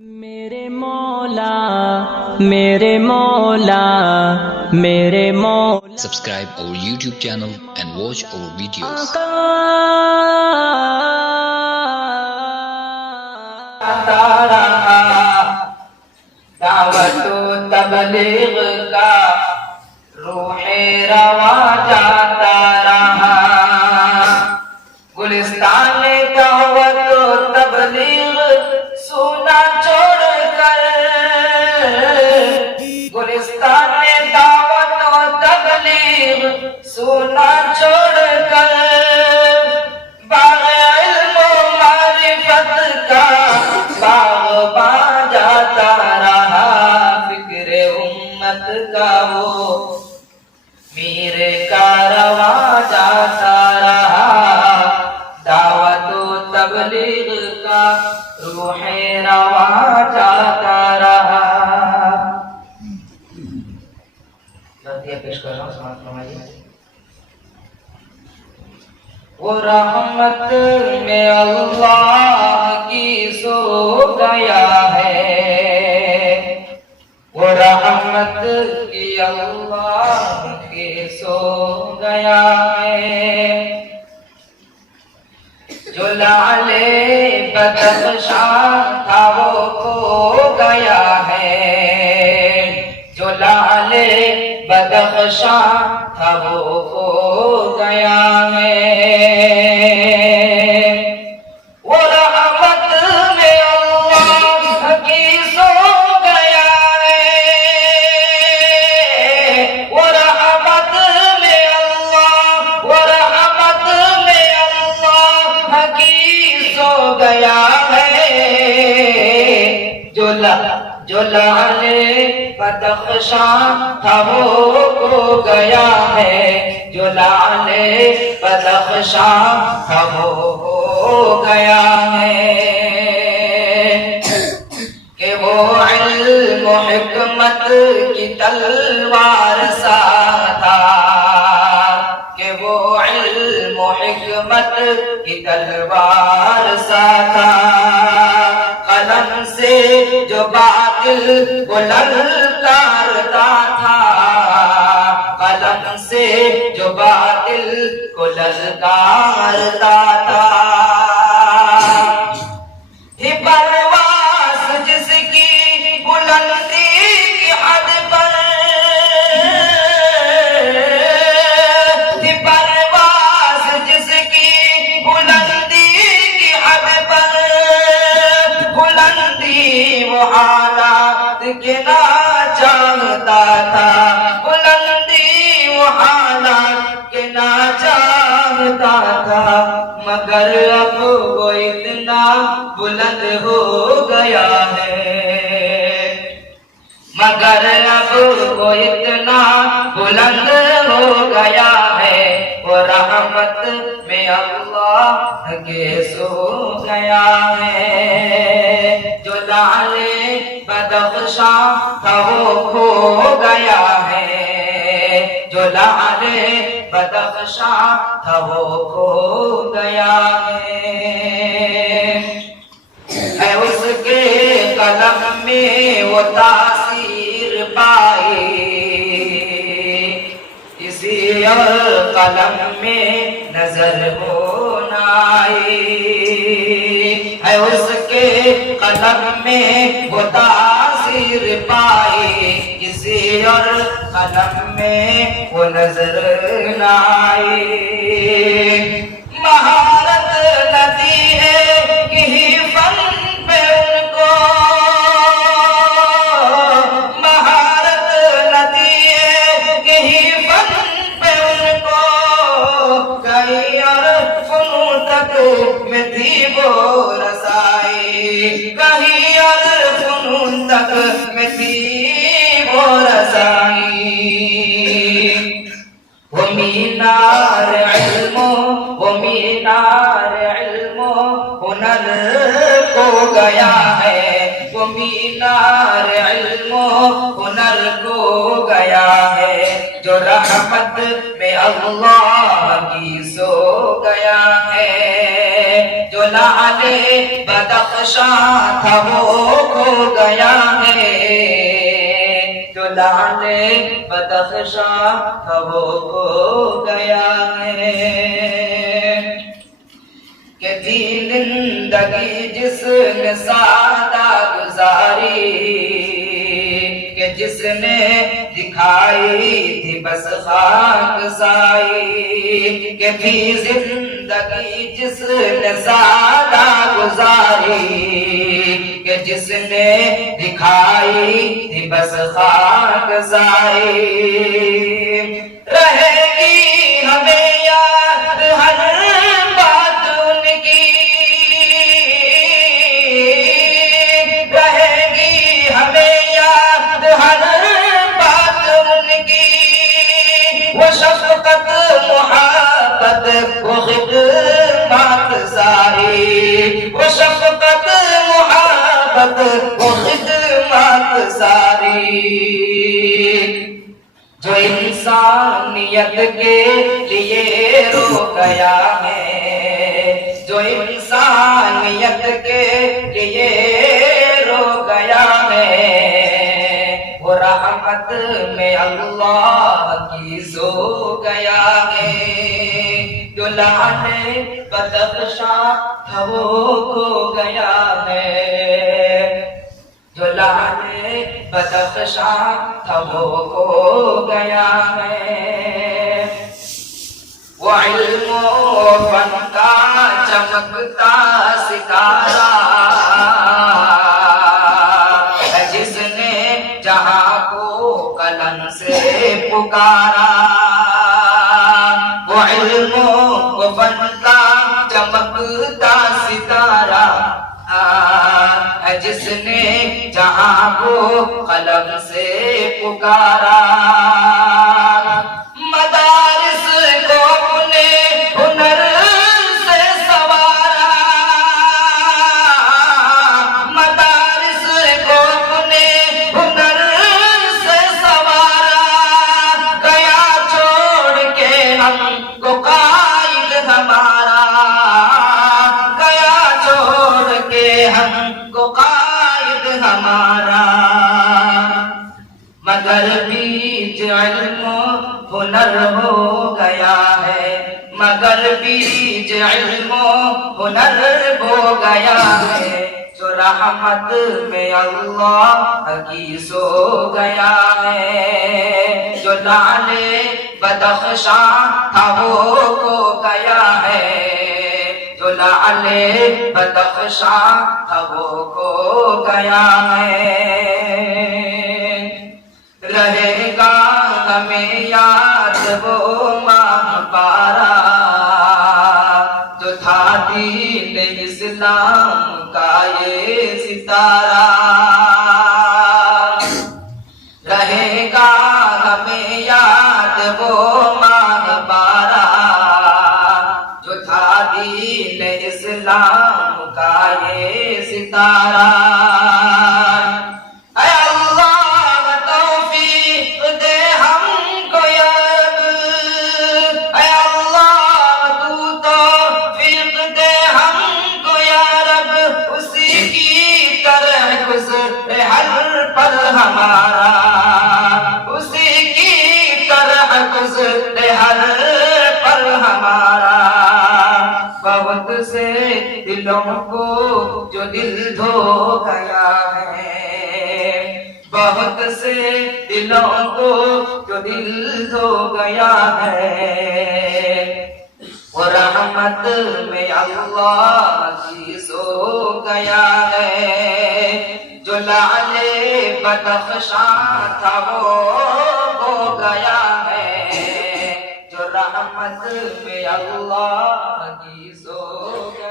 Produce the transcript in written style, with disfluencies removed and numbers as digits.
میرے مولا میرے مولا میرے مولا Subscribe our YouTube channel and watch our videos. دعوت و تبلیغ کا روح رواں جاتا رہا گلستان دعوت و تبلیغ سونا چھوڑ کر گلستان دعوت و تبلیغ سونا چھوڑ کر باغ علم و معرفت کا باغباں جاتا رہا فکر امت کا وہ میر کا رواں جاتا رہا دعوت و تبلیغ کا روح رواں جاتا رہا لطیہ پیش کر رہا ہوں سماعت فرمائیے وہ رحمت میں اللہ کی سو گیا ہے وہ رحمت کی اللہ کی سو گیا ہے جو لعلِ بدخشاں تھا وہ کھو گیا ہے جو لعلِ بدخشاں تھا وہ کھو گیا ہے وہ رحمت میں اللہ کی سو گیا ہے وہ رحمت میں اللہ وہ رحمت میں اللہ کی سو گیا ہے جو لعل بدخشاں تھا وہ کھو گیا ہے جو لعل بدخشاں تھا وہ ہو گیا ہے کہ وہ علم و حکمت کی تلوار سا تھا کہ وہ علم و حکمت کی تلوار سا تھا قلم سے جو باطل کو للکارتا تھا قلم سے جو باطل کو للکارتا تھا ہی پرواز جس کی بلندی کی حد پر ہی پرواز جس کی بلندی کی حد پر بلندی وہ حالات کے نہ چاہتا تھا بلندی وہ حالات کے نہ چاہتا تھا مگر اب وہ اتنا بلند ہو گیا ہے مگر اب وہ اتنا بلند ہو گیا ہے وہ رحمت میں اللہ کے سو گیا ہے جو لعل بدخشاں تھا وہ کھو گیا ہے جو لعل بدخشاں تھا وہ کھو گیا ہے اس کے قلم میں وہ تاثیر پائی اسی قلم میں نظر ہونا ہے اس کے قلم میں وہ تاثیر پائی کسی اور قلم میں وہ نظر نہ آئی مہارت ندی ہے کہ فن پہ ان کو مہارت ندی ہے کہ فن پہ ان کو کئی اور فنون تک میں تھی وہ رسائی کہیں اور فنون تک میں تھی وہ رسائی وہ مینار علم وہ مینار علم ہنر کو گیا ہے وہ مینار علم ہنر کو گیا ہے جو رحمت میں اللہ کی سو گیا ہے جو لعل بدخشاں تھا وہ کھو لعل بدخشاں تھا وہ ہو گیا ہے کہ تھی زندگی جس نے سادہ گزاری کہ جس نے دکھائی تھی بس خاک سائی کہ تھی زندگی جس نے سادہ گزاری کہ جس نے دکھائی تھی بس خاک سائی رہے گی ہمیں یاد ہر بات ان کی رہے گی ہمیں یاد ہر بات ان کی وہ شفقت محبت وہ خدمات ساری وہ شفقت محبت وہ خدمات ساری جو انسانیت کے لیے رو گیا ہے جو انسانیت کے لیے رو گیا ہے وہ رحمت میں اللہ کی سو گیا ہے جو لعل بدخشاں تھا وہ کھو گیا ہے جو لعل بدخشاں تھا وہ ہو گیا ہے وہ علم و فن کا چمکتا ستارہ ہے جس نے جہاں کو قلم سے پکارا وہ علم و فن کا چمکتا ستارہ جس نے جہاں کو قلم سے پکارا مدارس کو اپنے ہنر سے سوارا مدارس کو اپنے ہنر سے سوارا گیا چھوڑ کے ہم کو قائد ہمارا گیا چھوڑ کے ہم کو قائد ہمارا مگر بیچ علم ہنر ہو گیا ہے مگر بیچ علم ہنر ہو گیا ہے جو رحمت میں اللہ کی سو گیا ہے جو لعل بدخشاں تھا وہ کھو گیا ہے جو لعل بدخشاں تھا وہ کھو گیا ہے رہے گا ہمیں یاد وہ ماہ پارا جو تھا دین اسلام کا یہ ستارہ رہے گا ہمیں یاد وہ ماہ پارا جو تھا دین اسلام کا یہ ستارہ ہمارا اسی کی طرح گزر ہر پل ہمارا بہت سے دلوں کو جو دل دھو گیا ہے بہت سے دلوں کو جو دل دھو گیا ہے وہ رحمت میں اللہ کی سو گیا ہے جو لعل بدخشاں تھا وہ ہو گیا ہے جو رحمت میں اللہ کی سو گیا